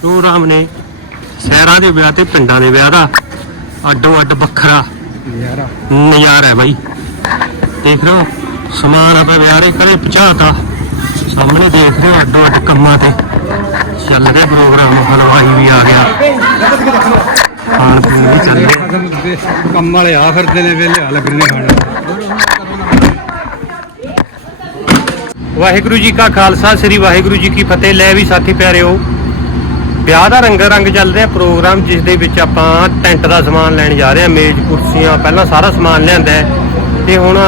Programme ਨੇ ਸ਼ਹਿਰਾਂ ਦੇ ਵਿਆਹ ਤੇ ਪਿੰਡਾਂ ਦੇ ਵਿਆਹ ਦਾ ਅੱਡੋ ਅੱਡ ਵੱਖਰਾ ਯਾਰਾ ਨਜ਼ਾਰਾ ਹੈ ਬਾਈ। ਦੇਖ ਹੋ ਸਮਾਨ ਆਪੇ ਵਿਆਹ ਦੇ ਘਰੇ ਪਹੁੰਚਾਤਾ। ਸਾਹਮਣੇ ਦੇਖ ਰਹੇ ਹੋ ਅੱਡੋ ਅੱਡ ਕੰਮਾਂ ਤੇ ਚੱਲ ਰਿਹਾ ਪ੍ਰੋਗਰਾਮ ਹਲਵਾਈ ਵੀ ਆ ਗਿਆ। ਖਾਣ ਪੀਣ ਵੀ ਚੱਲ ਰਿਹਾ। ਕੰਮ ਵਾਲੇ ਆ ਫਿਰਦੇ ਨੇ ਵੇਲੇ ਆ ਲੱਗਣੇ ਖਾਣਾ। ਵਾਹਿਗੁਰੂ ਜੀ ਕਾ ਖਾਲਸਾ ਸ੍ਰੀ ਵਾਹਿਗੁਰੂ ਜੀ ਕੀ ਫਤਿਹ। ਲੈ ਵੀ ਸਾਥੀ ਪਿਆਰਿਓ ਵਿਆਹ ਦਾ ਰੰਗ ਰੰਗ ਚੱਲ ਰਿਹਾ ਪ੍ਰੋਗਰਾਮ ਜਿਸ ਦੇ ਵਿੱਚ ਆਪਾਂ ਟੈਂਟ ਦਾ ਸਮਾਨ ਲੈਣ ਜਾ ਰਹੇ ਹਾਂ ਮੇਜ਼ ਕੁਰਸੀਆਂ ਪਹਿਲਾਂ ਸਾਰਾ ਸਮਾਨ ਲਿਆਂਦਾ ਹੈ। ਤੇ ਹੁਣ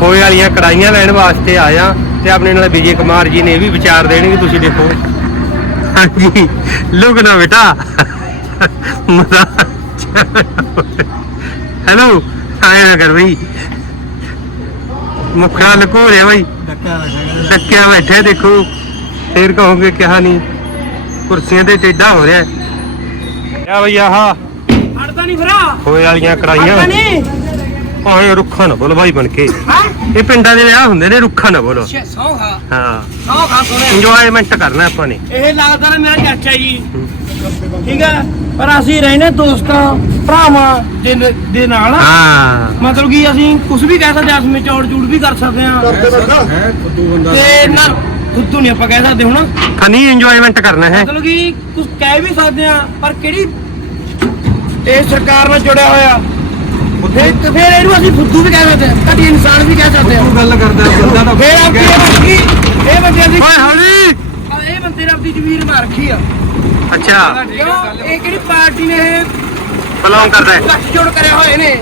ਖੋਏ ਵਾਲੀਆਂ ਕੜਾਈਆਂ ਲੈਣ ਵਾਸਤੇ ਆਇਆ ਤੇ ਆਪਣੇ ਨਾਲ ਵਿਜੇ ਕੁਮਾਰ ਜੀ ਨੇ ਇਹ ਵੀ ਵਿਚਾਰ ਦੇਣਗੇ ਤੁਸੀਂ ਦੇਖੋ। ਹਾਂਜੀ ਲੁਕ ਨਾ ਬੇਟਾ। ਮਜ਼ਾ ਹੈਲੋ ਆਇਆ ਕਰ ਬਈ। ਮੁਖੜਾ ਲਕੋ ਰਿਹਾ ਬਈ। ਟੱਕਿਆ ਬੈਠੇ ਦੇਖੋ। ਫੇਰ ਕਹੋਗੇ ਕਿਹਾ ਨਹੀਂ ਕੁਰਸੀਆਂ ਤੇ ਟੇਡਾ ਹੋ ਰਿਹਾ ਆ ਬਈ ਆਹ? ਅੜਦਾ ਨਹੀਂ ਫਰਾ। ਹੋਏ ਵਾਲੀਆਂ ਅੜਦਾ ਕੜਾਈਆਂ ਨਹੀਂ ਆਏ ਰੁੱਖਾ ਨਾ ਬੋਲੋ ਭਾਈ ਬਣ ਕੇ। ਹਾਂ? ਇਹ ਪਿੰਡਾਂ ਦੇ ਵਿਆਹ ਹੁੰਦੇ ਨੇ ਰੁੱਖਾ ਨਾ ਬੋਲੋ। ਸੌ ਖਾ ਹਾਂ। ਸੌ ਖਾ ਸੋਨੇ ਇੰਜੋਇਮੈਂਟ ਕਰਨਾ ਆਪਾਂ ਨੇ। ਇਹ ਲੱਗਦਾ ਨਾ ਮੇਰਾ ਚਾਚਾ ਜੀ। ਠੀਕ ਹੈ? ਪਰ ਅਸੀਂ ਰਹਿੰਦੇ ਦੋਸਤਾਂ ਭਰਾਵਾਂ ਦੇ ਨਾਲ। ਹਾਂ। ਮਤਲਬ ਕਿ ਅਸੀਂ ਕੁਝ ਵੀ ਕਹਿ ਸਕਦੇ ਹਾਂ ਅਸੀਂ ਚੌੜ ਚੂੜ ਵੀ ਕਰ ਸਕਦੇ ਬੰਦਾ ਤੇ ਨਾ ਖੁੱਦੂ ਨਹੀਂ ਆਪਾਂ ਕਹਿ ਸਕਦੇ ਹੁਣ। ਫਨੀ ਇੰਜੋਇਮੈਂਟ ਕਰਨਾ ਹੈ। ਮਤਲਬ ਕਿ ਕੁਝ ਕਹਿ ਵੀ ਸਕਦੇ ਹਾਂ ਪਰ ਕਿਹੜੀ ਇਹ ਸਰਕਾਰ ਨਾਲ ਜੁੜਿਆ ਹੋਇਆ। ਫਿਰ ਫਿਰ ਇਹਨੂੰ ਅਸੀਂ ਫੁੱਦੂ ਵੀ ਕਹਿ ਸਕਦੇ ਹਾਂ ਕਦੀ ਇਨਸਾਨ ਵੀ ਕਹਿ ਸਕਦੇ ਤੂੰ ਹਾਂ ਗੱਲ ਕਰਦਾ ਬੰਦਾ ਤਾਂ ਫਿਰ ਆਪਣੀ ਇਹ ਇਹ ਬੰਦੇ ਦੀ ਓਏ ਹੌਲੀ। ਇਹ ਬੰਦੇ ਨੇ ਆਪਣੀ ਜ਼ਮੀਰ ਮਾਰ ਰੱਖੀ ਆ। ਅੱਛਾ। ਕਿਉਂ? ਇਹ ਕਿਹੜੀ ਪਾਰਟੀ ਨੇ ਇਹ ਬਲੌਂਗ ਕਰਦਾ ਹੈ। ਗੱਠਜੋੜ ਕਰਿਆ ਹੋਏ ਨੇ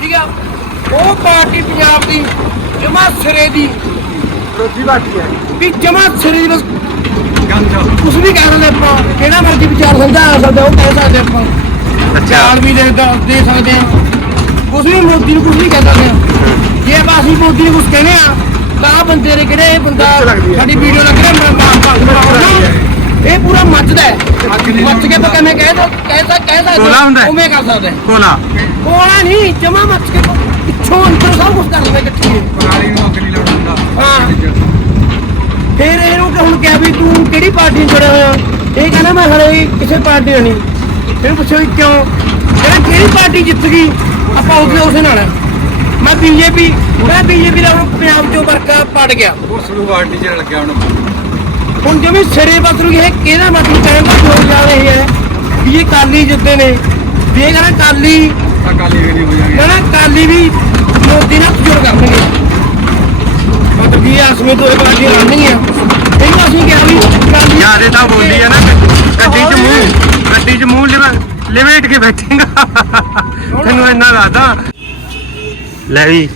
ਠੀਕ ਆ? ਉਹ ਪਾਰਟੀ ਪੰਜਾਬ ਦੀ ਜਮਾ ਸਿਰੇ ਦੀ ਹੈ। ਵੀ ਜਮਾ ਸਿਰੇ ਦੀ ਬਸ ਗੰਦ। ਕੁਝ ਵੀ ਕਹਿ ਸਕਦੇ ਆਪਾਂ ਕਿਹੜਾ ਮਰਜ਼ੀ ਵਿਚਾਰ ਸਕਦਾ ਆ ਸਕਦਾ ਉਹ ਕਹਿ ਸਕਦੇ ਆਪਾਂ। ਅੱਛਾ। ਚਾਲ ਵੀ ਦੇ ਦ- ਦੇ ਸਕਦੇ ਆ। ਕੁਝ ਵੀ ਮੋਦੀ ਨੂੰ ਕੁਝ ਵੀ ਕਹਿ ਸਕਦੇ ਆ। ਜੇ ਆਪਾਂ ਅਸੀਂ ਮੋਦੀ ਨੂੰ ਕੁਝ ਕਹਿੰਦੇ ਆ ਤਾਂ ਆਹ ਬੰਦੇ ਨੇ ਕਿਹੜੇ ਇਹ ਬੰਦਾ ਵਿੱਚ ਲੱਗਦੀ ਹੈ। ਸਾਡੀ ਵੀਡੀਓ ਲੱਗ ਰਿਹਾ ਮੈਂ ਬਾਪ ਬਾਪ ਇਹ ਪੂਰਾ ਮੱਚਦਾ ਹੈ। ਨਹੀਂ। ਮੱਚ ਕੇ ਆਪਾਂ ਕਿਵੇਂ ਕਹਿ ਦੋ ਕਹਿ ਕਹਿ ਕੋਲਾ ਹੁੰਦਾ ਸਕਦੇ ਹੈ। ਉਵੇਂ ਕਰ ਸਕਦੇ ਹਾਂ। ਕੋਲਾ। ਕੋਲਾ ਨਹੀਂ ਜਮਾ ਮੱਚ ਕੇ ਪਿੱਛੋਂ ਅੰਦਰ ਸਭ ਕੁਝ ਕਰ ਲਵੇ ਇਕੱਠੀ। ਪਾਰਟੀ ਜੁੜਿਆ ਹੋਇਆ। ਇਹ ਕਹਿੰਦਾ ਮੈਂ ਹਲੇ ਕਿਸੇ ਪਾਰਟੀ ਨਾਲ ਨਹੀਂ। ਫਿਰ ਪੁੱਛੋ ਵੀ ਕਿਉਂ? ਕਹਿੰਦਾ ਕਿਹੜੀ ਪਾਰਟੀ ਜਿੱਤ ਗਈ? ਆਪਾਂ ਉਸੇ ਉਸੇ ਨਾਲ ਆ। ਮੈਂ ਬੀਜੇਪੀ ਮੈਂ ਬੀਜੇਪੀ ਦਾ ਹੁਣ ਪੰਜਾਬ ਚੋਂ ਵਰਕਾ ਪੜ ਗਿਆ। ਉਹ ਸਲੂ ਪਾਰਟੀ ਚ ਲੱਗਿਆ ਹੁਣ। ਹੁਣ ਜਿਵੇਂ ਸਿਰੇ ਬਦਲੂ ਇਹ ਕਿਹਦਾ ਮਤਲਬ ਕਹਿਣ ਦਾ ਕੋਈ ਜਾਣ ਇਹ ਹੈ ਵੀ ਇਹ ਕਾਲੀ ਜਿੱਤੇ ਨੇ। ਵੀ ਇਹ ਕਹਿੰਦਾ ਕਾਲੀ ਤਾਂ ਕਾਲੀ ਵੀ ਨਹੀਂ ਹੋ ਜਾਣੀ ਨਾ ਨਾ ਕਾਲੀ ਵੀ ਮੋਦੀ ਨਾਲ ਜੁੜ ਕਰਨਗੇ। ਮਤਲਬ ਵੀ ਆਸਮੇ ਤੋਂ ਇਹ ਪਾਰਟੀ ਲੜਨਗੀਆਂ? ਇਹਨੂੰ ਅਸੀਂ ਕਿਹਾ ਵੀ ਕਾਲੀ ਯਾਰੇ ਤਾਂ ਬੋਲੀ ਹੈ ਨਾ ਗੱਡੀ 'ਚ ਮੂੰਹ ਗੱਡੀ 'ਚ ਮੂੰਹ ਲਿਵਾ ਲਿਵੇਟ ਕੇ ਬੈਠੇਗਾ। ਤੈਨੂੰ ਇੰਨਾ ਦੱਸਦਾ ਲੈ ਵੀ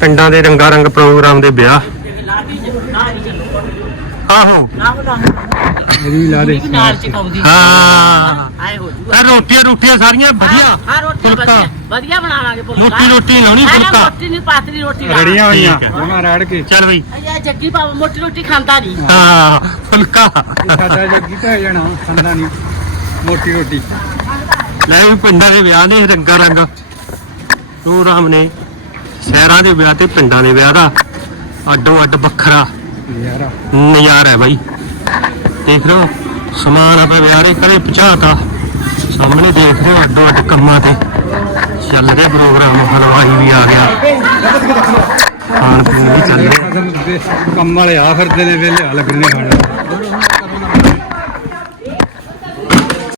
ਪਿੰਡਾਂ ਦੇ ਰੰਗਾ ਰੰਗ ਪ੍ਰੋਗਰਾਮ ਦੇ ਵਿਆਹ। ਆਹੋ। ਵੀ ਲਾ ਦੇ। ਹਾਂ। ਰੋਟੀਆਂ ਰੋਟੀਆਂ ਸਾਰੀਆਂ ਵਧੀਆ। ਹਾਂ ਰੋਟੀ ਫੁਲਕਾ। ਵਧੀਆ ਵਧੀਆ ਬਣਾ ਲਾਂਗੇ ਮੋਟੀ ਰੋਟੀ ਲਾਉਣੀ ਹਾਂ, ਫੁਲਕਾ। ਮੋਟੀ ਨਹੀਂ ਪਾਤਲੀ ਰੋਟੀ ਲਾ ਰੜੀਆਂ ਹੋਈਆਂ ਠੀਕ ਹੈ। ਉਹਨਾਂ ਰੜ ਕੇ। ਚੱਲ ਬਈ। ਇਹ ਜੱਗੀ ਬਾਬਾ ਮੋਟੀ ਰੋਟੀ ਖਾਂਦਾ ਨਹੀਂ। ਹਾਂ ਫੁਲਕਾ। ਸਾਡਾ ਜੱਗੀ ਤਾਂ ਹੋ ਜਾਣਾ ਖਾਂਦਾ ਨਹੀਂ। ਮੋਟੀ ਰੋਟੀ। ਲੈ ਵੀ ਪਿੰਡਾਂ ਦੇ ਵਿਆਹ ਨੇ ਰੰਗਾ ਰੰਗ। ਪ੍ਰੋਗਰਾਮ ਨੇ ਸ਼ਹਿਰਾਂ ਦੇ ਵਿਆਹ ਤੇ ਪਿੰਡਾਂ ਦੇ ਵਿਆਹ ਦਾ। ਅੱਡੋ ਅੱਡ ਵੱਖਰਾ ਯਾਰਾ ਨਜ਼ਾਰਾ ਹੈ ਬਾਈ। ਦੇਖ ਹੋ ਸਮਾਨ ਆਪੇ ਵਿਆਹ ਦੇ ਘਰੇ ਪਹੁੰਚਾਤਾ। ਸਾਹਮਣੇ ਦੇਖ ਰਹੇ ਹੋ ਅੱਡੋ ਅੱਡ ਕੰਮਾਂ ਤੇ। ਚੱਲ ਰਿਹਾ ਪ੍ਰੋਗਰਾਮ, ਹਲਵਾਈ ਵੀ ਆ ਗਿਆ। ਖਾਣ ਪੀਣ ਵੀ ਚੱਲ ਰਿਹਾ। ਕੰਮ ਵਾਲੇ ਆ ਫਿਰਦੇ ਨੇ ਵੇਲੇ ਆ ਲੱਗਣੇ ਖਾਣਾ